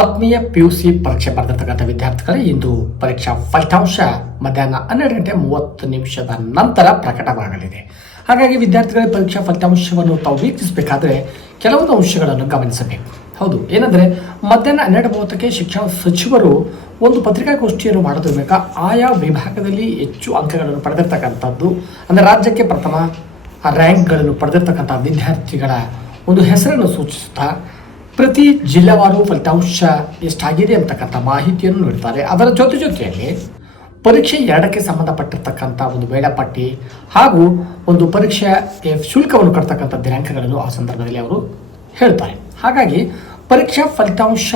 ಆತ್ಮೀಯ PUC ಪರೀಕ್ಷೆ ಬರೆದಿರ್ತಕ್ಕಂಥ ವಿದ್ಯಾರ್ಥಿಗಳೇ, ಇಂದು ಪರೀಕ್ಷಾ ಫಲಿತಾಂಶ ಮಧ್ಯಾಹ್ನ 12:30 ನಂತರ ಪ್ರಕಟವಾಗಲಿದೆ. ಹಾಗಾಗಿ ವಿದ್ಯಾರ್ಥಿಗಳ ಪರೀಕ್ಷಾ ಫಲಿತಾಂಶವನ್ನು ತಾವು ವೀಕ್ಷಿಸಬೇಕಾದ್ರೆ ಕೆಲವೊಂದು ಅಂಶಗಳನ್ನು ಗಮನಿಸಬೇಕು. ಹೌದು, ಏನಂದರೆ ಮಧ್ಯಾಹ್ನ 12:30ಕ್ಕೆ ಶಿಕ್ಷಣ ಸಚಿವರು ಒಂದು ಪತ್ರಿಕಾಗೋಷ್ಠಿಯನ್ನು ಮಾಡೋದ್ರ ಮೂಲಕ ಆಯಾ ವಿಭಾಗದಲ್ಲಿ ಹೆಚ್ಚು ಅಂಕಗಳನ್ನು ಪಡೆದಿರ್ತಕ್ಕಂಥದ್ದು, ಅಂದರೆ ರಾಜ್ಯಕ್ಕೆ ಪ್ರಥಮ ರ್ಯಾಂಕ್ಗಳನ್ನು ಪಡೆದಿರ್ತಕ್ಕಂಥ ವಿದ್ಯಾರ್ಥಿಗಳ ಒಂದು ಹೆಸರನ್ನು ಸೂಚಿಸುತ್ತಾ ಪ್ರತಿ ಜಿಲ್ಲೆವಾರು ಫಲಿತಾಂಶ ಎಷ್ಟಾಗಿದೆ ಅಂತಕ್ಕಂಥ ಮಾಹಿತಿಯನ್ನು ನೀಡ್ತಾರೆ. ಅದರ ಜೊತೆಯಲ್ಲಿ ಪರೀಕ್ಷೆ 2ಕ್ಕೆ ಸಂಬಂಧಪಟ್ಟಿರ್ತಕ್ಕಂಥ ಒಂದು ವೇಳಾಪಟ್ಟಿ ಹಾಗೂ ಒಂದು ಪರೀಕ್ಷೆಗೆ ಶುಲ್ಕವನ್ನು ಕಟ್ಟತಕ್ಕಂಥ ದಿನಾಂಕಗಳನ್ನು ಆ ಸಂದರ್ಭದಲ್ಲಿ ಅವರು ಹೇಳ್ತಾರೆ. ಹಾಗಾಗಿ ಪರೀಕ್ಷಾ ಫಲಿತಾಂಶ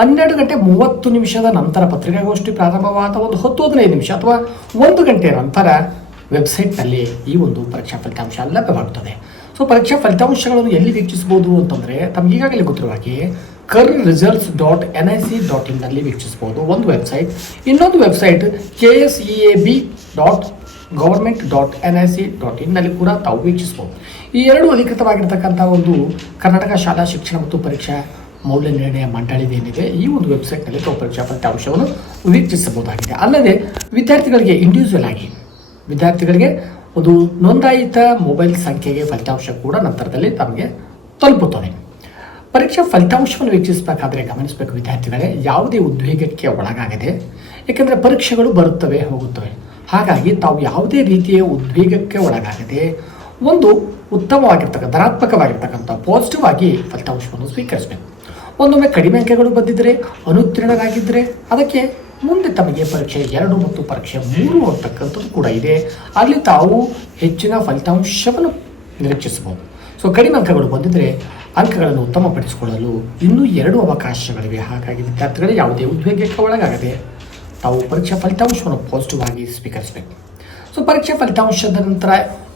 12:30 ನಂತರ ಪತ್ರಿಕಾಗೋಷ್ಠಿ ಪ್ರಾರಂಭವಾದ ಒಂದು 10-15 ನಿಮಿಷ ಅಥವಾ 1 ಗಂಟೆ ನಂತರ ವೆಬ್ಸೈಟ್ನಲ್ಲಿ ಈ ಒಂದು ಪರೀಕ್ಷಾ ಫಲಿತಾಂಶ ಲಭ್ಯವಾಗುತ್ತದೆ. ಸೊ ಪರೀಕ್ಷಾ ಫಲಿತಾಂಶಗಳನ್ನು ಎಲ್ಲಿ ವೀಕ್ಷಿಸಬಹುದು ಅಂತಂದರೆ, ತಮ್ಗೆ ಈಗಾಗಲೇ ಗೊತ್ತಿರುವ ಹಾಗೆ KERRresults.nic.in ನಲ್ಲಿ ವೀಕ್ಷಿಸಬಹುದು ಒಂದು ವೆಬ್ಸೈಟ್. ಇನ್ನೊಂದು ವೆಬ್ಸೈಟ್ KSEAB.government.nic.in ನಲ್ಲಿ ಕೂಡ ತಾವು ವೀಕ್ಷಿಸಬಹುದು. ಈ ಎರಡು ಅಧಿಕೃತವಾಗಿರ್ತಕ್ಕಂಥ ಒಂದು ಕರ್ನಾಟಕ ಶಾಲಾ ಶಿಕ್ಷಣ ಮತ್ತು ಪರೀಕ್ಷಾ ಮೌಲ್ಯ ನಿರ್ಣಯ ಮಂಡಳಿದೇನಿದೆ, ಈ ಒಂದು ವೆಬ್ಸೈಟ್ನಲ್ಲಿ ತಾವು ಪರೀಕ್ಷಾ ಫಲಿತಾಂಶವನ್ನು ವೀಕ್ಷಿಸಬಹುದಾಗಿದೆ. ಅಲ್ಲದೆ ವಿದ್ಯಾರ್ಥಿಗಳಿಗೆ ಇಂಡಿವಿಜುವಲ್ ಆಗಿ ವಿದ್ಯಾರ್ಥಿಗಳಿಗೆ ಒಂದು ನೋಂದಾಯಿತ ಮೊಬೈಲ್ ಸಂಖ್ಯೆಗೆ ಫಲಿತಾಂಶ ಕೂಡ ನಂತರದಲ್ಲಿ ತಮಗೆ ತಲುಪುತ್ತದೆ. ಪರೀಕ್ಷಾ ಫಲಿತಾಂಶವನ್ನು ವೀಕ್ಷಿಸಬೇಕಾದ್ರೆ ಗಮನಿಸಬೇಕು ವಿದ್ಯಾರ್ಥಿಗಳೇ, ಯಾವುದೇ ಉದ್ವೇಗಕ್ಕೆ ಒಳಗಾಗದೆ, ಏಕೆಂದರೆ ಪರೀಕ್ಷೆಗಳು ಬರುತ್ತವೆ ಹೋಗುತ್ತವೆ. ಹಾಗಾಗಿ ತಾವು ಯಾವುದೇ ರೀತಿಯ ಉದ್ವೇಗಕ್ಕೆ ಒಳಗಾಗದೆ ಒಂದು ಉತ್ತಮವಾಗಿರ್ತಕ್ಕಂಥ ಧನಾತ್ಮಕವಾಗಿರ್ತಕ್ಕಂಥ ಪಾಸಿಟಿವ್ ಆಗಿ ಫಲಿತಾಂಶವನ್ನು ಸ್ವೀಕರಿಸಬೇಕು. ಒಂದೊಮ್ಮೆ ಕಡಿಮೆ ಅಂಕಗಳು ಬಂದಿದ್ದರೆ, ಅನುತ್ತೀರ್ಣರಾಗಿದ್ದರೆ ಅದಕ್ಕೆ ಮುಂದೆ ತಮಗೆ ಪರೀಕ್ಷೆ 2 ಮತ್ತು ಪರೀಕ್ಷೆ 3 ಅಂತಕ್ಕಂಥದ್ದು ಕೂಡ ಇದೆ. ಅಲ್ಲಿ ತಾವು ಹೆಚ್ಚಿನ ಫಲಿತಾಂಶವನ್ನು ನಿರೀಕ್ಷಿಸಬಹುದು. ಸೊ ಕಡಿಮೆ ಅಂಕಗಳು ಬಂದಿದ್ದರೆ ಅಂಕಗಳನ್ನು ಉತ್ತಮಪಡಿಸಿಕೊಳ್ಳಲು ಇನ್ನೂ 2 ಅವಕಾಶಗಳಿವೆ. ಹಾಗಾಗಿ ವಿದ್ಯಾರ್ಥಿಗಳೇ ಯಾವುದೇ ಉದ್ವೇಗಕ್ಕೆ ಒಳಗಾಗದೆ ತಾವು ಪರೀಕ್ಷಾ ಫಲಿತಾಂಶವನ್ನು ಪಾಸಿಟಿವ್ ಆಗಿ ಸ್ವೀಕರಿಸಬೇಕು. ಸೊ ಪರೀಕ್ಷಾ ಫಲಿತಾಂಶದ ನಂತರ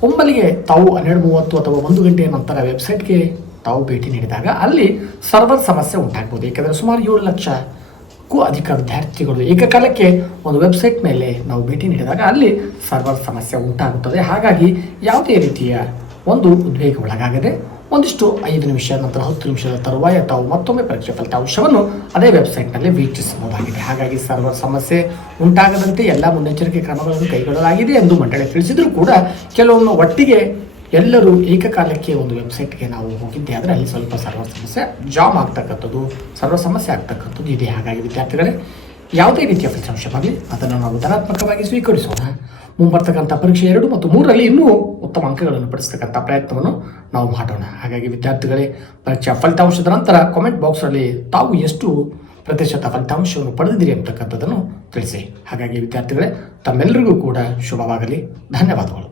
ಒಮ್ಮೆಲೆಗೆ ತಾವು 12:30 ಅಥವಾ 1 ಗಂಟೆಯ ನಂತರ ವೆಬ್ಸೈಟ್ಗೆ ತಾವು ಭೇಟಿ ನೀಡಿದಾಗ ಅಲ್ಲಿ ಸರ್ವರ್ ಸಮಸ್ಯೆ ಉಂಟಾಗ್ಬೋದು. ಏಕೆಂದರೆ ಸುಮಾರು 7 ಲಕ್ಷಕ್ಕೂ ಅಧಿಕ ವಿದ್ಯಾರ್ಥಿಗಳು ಏಕಕಾಲಕ್ಕೆ ಒಂದು ವೆಬ್ಸೈಟ್ ಮೇಲೆ ನಾವು ಭೇಟಿ ನೀಡಿದಾಗ ಅಲ್ಲಿ ಸರ್ವರ್ ಸಮಸ್ಯೆ ಉಂಟಾಗುತ್ತದೆ. ಹಾಗಾಗಿ ಯಾವುದೇ ರೀತಿಯ ಒಂದು ಉದ್ವೇಗ ಒಳಗಾಗದೆ ಒಂದಿಷ್ಟು 5 ನಿಮಿಷ ನಂತರ 10 ನಿಮಿಷದ ತರುವಾಯ ತಾವು ಮತ್ತೊಮ್ಮೆ ಪರೀಕ್ಷೆ ಫಲಿತಾಂಶವನ್ನು ಅದೇ ವೆಬ್ಸೈಟ್ನಲ್ಲಿ ವೀಕ್ಷಿಸಬಹುದಾಗಿದೆ. ಹಾಗಾಗಿ ಸರ್ವರ್ ಸಮಸ್ಯೆ ಉಂಟಾಗದಂತೆ ಎಲ್ಲ ಮುನ್ನೆಚ್ಚರಿಕೆ ಕ್ರಮಗಳನ್ನು ಕೈಗೊಳ್ಳಲಾಗಿದೆ ಎಂದು ಮಂಡಳಿ ತಿಳಿಸಿದರೂ ಕೂಡ ಕೆಲವೊಮ್ಮೆ ಒಟ್ಟಿಗೆ ಎಲ್ಲರೂ ಏಕಕಾಲಕ್ಕೆ ಒಂದು ವೆಬ್ಸೈಟ್ಗೆ ನಾವು ಹೋಗಿದ್ದೆ ಆದರೆ ಅಲ್ಲಿ ಸ್ವಲ್ಪ ಸರ್ವರ್ ಸಮಸ್ಯೆ ಜಾಮ್ ಆಗ್ತಕ್ಕಂಥದ್ದು, ಸರ್ವರ್ ಸಮಸ್ಯೆ ಆಗ್ತಕ್ಕಂಥದ್ದು ಇದೆ. ಹಾಗಾಗಿ ವಿದ್ಯಾರ್ಥಿಗಳೇ ಯಾವುದೇ ರೀತಿಯ ಫಲಿತಾಂಶ ಬರಲಿ ಅದನ್ನು ನಾವು ಧನಾತ್ಮಕವಾಗಿ ಸ್ವೀಕರಿಸೋಣ. ಮುಂಬರ್ತಕ್ಕಂಥ ಪರೀಕ್ಷೆ 2 ಮತ್ತು 3ರಲ್ಲಿ ಇನ್ನೂ ಉತ್ತಮ ಅಂಕಗಳನ್ನು ಪಡಿಸ್ತಕ್ಕಂಥ ಪ್ರಯತ್ನವನ್ನು ನಾವು ಮಾಡೋಣ. ಹಾಗಾಗಿ ವಿದ್ಯಾರ್ಥಿಗಳೇ ಪರೀಕ್ಷಾ ಫಲಿತಾಂಶದ ನಂತರ ಕಾಮೆಂಟ್ ಬಾಕ್ಸಲ್ಲಿ ತಾವು ಎಷ್ಟು ಪ್ರತಿಶತ ಫಲಿತಾಂಶವನ್ನು ಪಡೆದಿದ್ದೀರಿ ಅಂತಕ್ಕಂಥದ್ದನ್ನು ತಿಳಿಸಿ. ಹಾಗಾಗಿ ವಿದ್ಯಾರ್ಥಿಗಳೇ ತಮ್ಮೆಲ್ಲರಿಗೂ ಕೂಡ ಶುಭವಾಗಲಿ. ಧನ್ಯವಾದಗಳು.